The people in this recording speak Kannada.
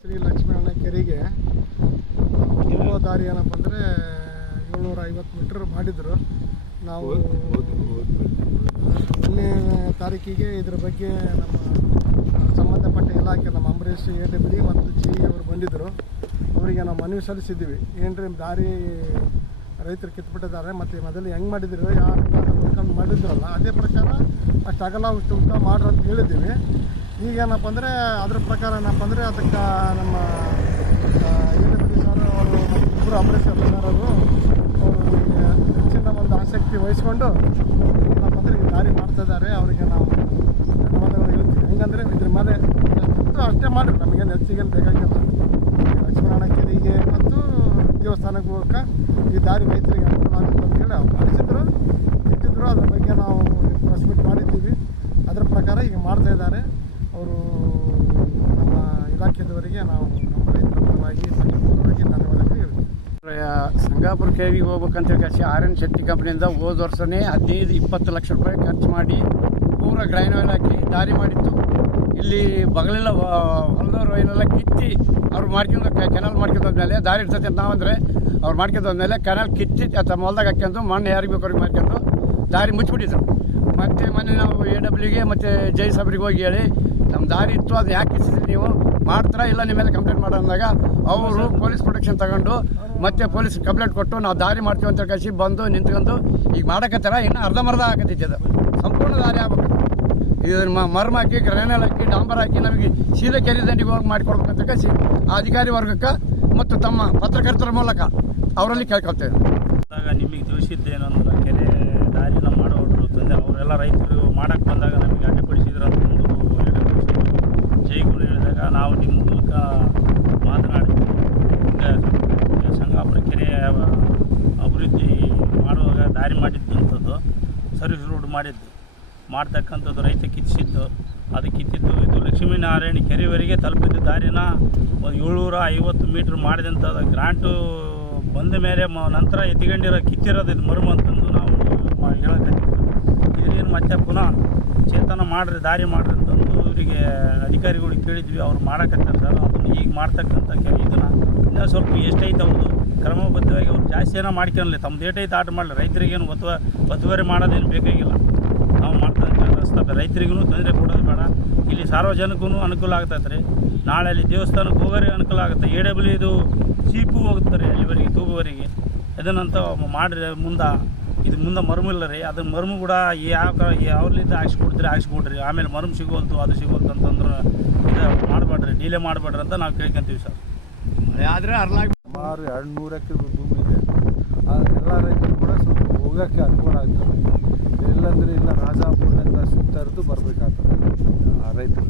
ಶ್ರೀ ಲಕ್ಷ್ಮೀನಾರಾಯಣ ಕೆರೆಗೆ ಹೋಗೋ ದಾರಿ ಏನಪ್ಪ ಅಂದರೆ ಏಳ್ನೂರ ಐವತ್ತು ಮೀಟ್ರ್ ಮಾಡಿದರು. ನಾವು ಮೊನ್ನೆ ತಾರೀಕಿಗೆ ಇದ್ರ ಬಗ್ಗೆ ನಮ್ಮ ಸಂಬಂಧಪಟ್ಟ ಇಲಾಖೆ ನಮ್ಮ ಅಂಬರೀಷ್ ಎ ಡಿ ಮತ್ತು ಜಿ ಅವರು ಬಂದಿದ್ದರು ಅವರಿಗೆ ನಾವು ಮನವಿ ಸಲ್ಲಿಸಿದ್ದೀವಿ. ಏನ್ರಿ ದಾರಿ ರೈತರು ಕಿತ್ಬಿಟ್ಟಿದ್ದಾರೆ ಮತ್ತು ಮೊದಲು ಹೆಂಗೆ ಮಾಡಿದ್ರು ಯಾರು ಮಾಡಿದ್ರಲ್ಲ ಅದೇ ಪ್ರಕಾರ ಅಷ್ಟು ಅಗಲ ಅಷ್ಟು ಉದ್ದ ಮಾಡ್ರಿ ಅಂತ ಹೇಳಿದ್ದೀವಿ. ಈಗ ಏನಪ್ಪ ಅಂದರೆ ಅದ್ರ ಪ್ರಕಾರ ಏನಪ್ಪ ಅಂದರೆ ಅದಕ್ಕೆ ನಮ್ಮ ಸರ್ ಅವರು ಇಬ್ಬರು ಅಂಬರೀಷ್ ಸರ್ ಅವರು. ಹೆಚ್ಚಿನ ಒಂದು ಆಸಕ್ತಿ ವಹಿಸ್ಕೊಂಡು ಏನಪ್ಪ ಅಂದರೆ ಈ ದಾರಿ ಮಾಡ್ತಾ ಇದ್ದಾರೆ. ಅವರಿಗೆ ನಾವು ಧನ್ಯವಾದಗಳು ಹೇಳ್ತೀವಿ ಹೆಂಗಂದರೆ ಇದ್ರ ಮೇಲೆ ಎಷ್ಟು ಅಷ್ಟೇ ಮಾಡಿರಿ. ನಮಗೇನು ಹೆಚ್ಚಿಗೆ ಬೇಕಾಗಿಲ್ಲ. ಲಕ್ಷ್ಮೀನಾರಾಯಣ ಕೆರೆಗೆ ಮತ್ತು ದೇವಸ್ಥಾನಕ್ಕೆ ಹೋಗಕ್ಕೆ ಈ ದಾರಿ ರೈತರಿಗೆ ಅನುಕೂಲ ಆಗುತ್ತೆ ಅಂತೇಳಿ ಅವ್ರು ಮಾಡಿಸಿದ್ರು. ಇಟ್ಟಿದ್ರು ಅದ್ರ ಬಗ್ಗೆ ನಾವು ಪ್ರೆಸ್ ಮೀಟ್ ಮಾಡಿದ್ದೀವಿ. ಅದ್ರ ಪ್ರಕಾರ ಈಗ ಮಾಡ್ತಾ ಇದ್ದಾರೆ. ಅವರು ನಮ್ಮ ಇಲಾಖೆದವರಿಗೆ ನಾವು ನಮ್ಮ ರೈತರ ಪರವಾಗಿ ಪರವಾಗಿ ಧನ್ಯವಾದಗಳು ಹೇಳ್ತೀವಿ ಸಂಗಾಪುರ ಕೇವಿಗೆ ಹೋಗ್ಬೇಕಂತ ಹೇಳಿ ಆರ್ ಎನ್ ಶೆಟ್ಟಿ ಕಂಪ್ನಿಯಿಂದ ಹೋದ ವರ್ಷನೇ ಹದಿನೈದು, ಇಪ್ಪತ್ತು ಲಕ್ಷ ರೂಪಾಯಿ ಖರ್ಚು ಮಾಡಿ ಪೂರ ಗ್ರೈನ್ ಆಯಿಲ್ ಹಾಕಿ ದಾರಿ ಮಾಡಿತ್ತು. ಇಲ್ಲಿ ಬಗಲೆಲ್ಲ ಹೊಲದವ್ರು ಏನೆಲ್ಲ ಕಿತ್ತಿ ಅವ್ರು ಮಾಡ್ಕೊಂಡು ಕೆನಲ್ ಮಾಡ್ಕೊಂಡು ಹೋದ್ಮೇಲೆ ದಾರಿ ಇರ್ತೈತೆ ಅಂತ ನಾವಂದರೆ ಅವ್ರು ಹೋದ್ಮೇಲೆ ಕೆನಲ್ ಕಿತ್ತಿ ತಮ್ಮ ಹೊಲ್ದಾಗ ಹಾಕ್ಯಂದು ಮಣ್ಣು ಯಾರಿಗೆ ಬೇಕು ಅವ್ರಿಗೆ ಮಾಡ್ಕೊಂಡು ದಾರಿ ಮುಚ್ಚಿಬಿಟ್ಟಿದ್ರು ಮತ್ತು ಮೊನ್ನೆ ನಾವು ಎ ಡಬ್ಲ್ಯೂಗೆ ಮತ್ತು ಜೈ ಸಾಬ್ರಿಗೆ ಹೋಗಿ ಹೇಳಿ ನಮ್ಮ ದಾರಿ ಇತ್ತು, ಅದು ಯಾಕೆ ನೀವು ಮಾಡ್ತಾರಾ ಇಲ್ಲ ನಿಮ್ಮ ಮೇಲೆ ಕಂಪ್ಲೇಂಟ್ ಮಾಡೋ ಅಂದಾಗ ಅವರು ಪೊಲೀಸ್ ಪ್ರೊಟೆಕ್ಷನ್ ತಗೊಂಡು ಮತ್ತೆ ಪೊಲೀಸ್ ಕಂಪ್ಲೇಂಟ್ ಕೊಟ್ಟು ನಾವು ದಾರಿ ಮಾಡ್ತೀವಿ ಅಂತ ಕಳಿಸಿ ಬಂದು ನಿಂತ್ಕೊಂಡು ಈಗ ಮಾಡಕತ್ತಾರ, ಇನ್ನು ಅರ್ಧಂಬರ್ಧ ಆಗತ್ತೈತಿ ಅದು ಸಂಪೂರ್ಣ ದಾರಿ ಆಗ್ಬೇಕು ಇದನ್ನ ಮರ್ಮ ಹಾಕಿ ಗ್ರೈನಲ್ ಹಾಕಿ, ಡಾಂಬರ್ ಹಾಕಿ ನಮಗೆ ಸೀದಾ ಕೆರೆ ದಂಡಿಗೆ ಹೋಗಿ ಮಾಡಿಕೊಡ್ಬೇಕಂತ ಕಳಿಸಿ ಆ ಅಧಿಕಾರಿ ವರ್ಗಕ್ಕೆ ಮತ್ತು ತಮ್ಮ ಪತ್ರಕರ್ತರ ಮೂಲಕ ಅವರಲ್ಲಿ ಕೇಳ್ಕೊಳ್ತೇವೆ ನಿಮಗೆ ನಿಮಗೆ ತಿಳಿಸಿದ್ದೇನೆಂದ್ರೆ ಕೆರೆ ದಾರಿನ ಮಾಡೋರು ತಂದೆ ಅವರೆಲ್ಲ ರೈತರು ಮಾಡಕ್ಕೆ ಬಂದಾಗ ನಮಗೆ ಅಡ್ಡಿಪಡಿಸಿದ್ರು ಅಂತ ಒಂದು. ಜೈಗಳು ಹೇಳಿದಾಗ ನಾವು ನಿಮ್ಮ ಮೂಲಕ ಮಾತನಾಡಿದ್ವಿ. ಈಗ ಸಂಗಾಪುರ ಕೆರೆ ಅಭಿವೃದ್ಧಿ ಮಾಡುವಾಗ ದಾರಿ ಮಾಡಿದ್ದಂಥದ್ದು ಸರ್ವಿಸ್ ರೋಡ್ ಮಾಡಿದ್ದು. ಮಾಡ್ತಕ್ಕಂಥದ್ದು ರೈತ ಕಿತ್ತಿಸಿದ್ದು. ಅದು ಕಿತ್ತಿದ್ದು ಇದು ಲಕ್ಷ್ಮೀನಾರಾಯಣ ಕೆರೆವರೆಗೆ ತಲುಪಿದ್ದ ದಾರಿನ ಒಂದು ಏಳ್ನೂರ ಐವತ್ತು ಮೀಟ್ರ್ ಮಾಡಿದಂಥದ್ದು ಗ್ರಾಂಟು ಬಂದ ಮೇಲೆ ಮ, ನಂತರ ಎತ್ಕೊಂಡಿರೋ ಕಿತ್ತಿರೋದು ಇದು ಮರ್ಮ ಅಂತಂದು ನಾವು ಮ- ಹೇಳಕತ್ತೀವಿ ಮತ್ತೆ ಪುನಃ ಚೇತನ ಮಾಡಿರಿ, ದಾರಿ ಮಾಡಿರಿ ಅಂತಂದು ಇವರಿಗೆ ಅಧಿಕಾರಿಗಳು ಕೇಳಿದ್ವಿ, ಅವ್ರು ಮಾಡಕತ್ತಾರೆ ಸರ್. ಅದನ್ನು ಈಗ ಮಾಡ್ತಕ್ಕಂಥ ಕೆಲ ಇದನ್ನು ಇನ್ನೂ ಸ್ವಲ್ಪ ಎಷ್ಟೈತೆ ಅವ್ರದ್ದು ಕ್ರಮಬದ್ಧವಾಗಿ ಅವ್ರು ಜಾಸ್ತಿ ಏನೋ ತಮ್ಮ ತಮ್ಮದು ಏಟೈತೆ ಆಟ ಮಾಡಲಿ. ರೈತರಿಗೇನು ಒತ್ತುವ ಒತ್ತುವರಿ ಮಾಡೋದೇನು ಬೇಕಾಗಿಲ್ಲ. ನಾವು ಮಾಡ್ತಕ್ಕಂಥ ರಸ್ತೆ ರೈತರಿಗೂ ತೊಂದರೆ ಕೊಡೋದು ಬೇಡ. ಇಲ್ಲಿ ಸಾರ್ವಜನಿಕೂ ಅನುಕೂಲ ಆಗ್ತೈತೆ ರೀ ನಾಳೆ ಅಲ್ಲಿ ದೇವಸ್ಥಾನಕ್ಕೆ ಹೋಗೋರಿಗೆ ಅನುಕೂಲ ಆಗುತ್ತೆ. ಎ ಡಬ್ಲ್ಯೂ ಇದು ಚೀಪು ಹೋಗ್ತಾರೆ ಅಲ್ಲಿವರೆಗೆ, ತೂಗುವರೆಗೆ. ಇದನ್ನಂತ ಮಾಡಿರಿ ಮುಂದೆ ಇದು ಮುಂದೆ ಮರ್ಮಿಲ್ಲ ರೀ. ಅದು ಮರ್ಮು ಕೂಡ ಯಾವ ಯಾವ್ಲಿಂದ ಹಾಕ್ಸ್ಕೊಡ್ತೀರಿ ಹಾಕ್ಸ್ಕೊಡ್ರಿ ಆಮೇಲೆ ಮರ್ಮ್ ಸಿಗೋಲ್ತು ಅದು ಸಿಗೋಲ್ತು ಅಂತಂದ್ರೆ ಇದು ಮಾಡಬೇಡ್ರಿ ಡೀಲೇ ಮಾಡಬೇಡ್ರಿ ಅಂತ ನಾವು ಕೇಳ್ಕೊಂತೀವಿ ಸರ್. ಆದರೆ ಅರ್ಲಾಗಿ ಸುಮಾರು ಎರಡು ನೂರು ಎಕರೆ ಭೂಮಿ ಇದೆ ಎಲ್ಲ ರೈತರು ಕೂಡ ಸ್ವಲ್ಪ ಹೋಗೋಕ್ಕೆ ಅನುಕೂಲ ಆಗ್ತದೆ. ಎಲ್ಲಂದ್ರೆ ಇಲ್ಲ ರಾಜಾಪುರದಿಂದ ಸುತ್ತರಿದು ಬರಬೇಕಾಗ್ತದೆ. ಆ ರೈತರು.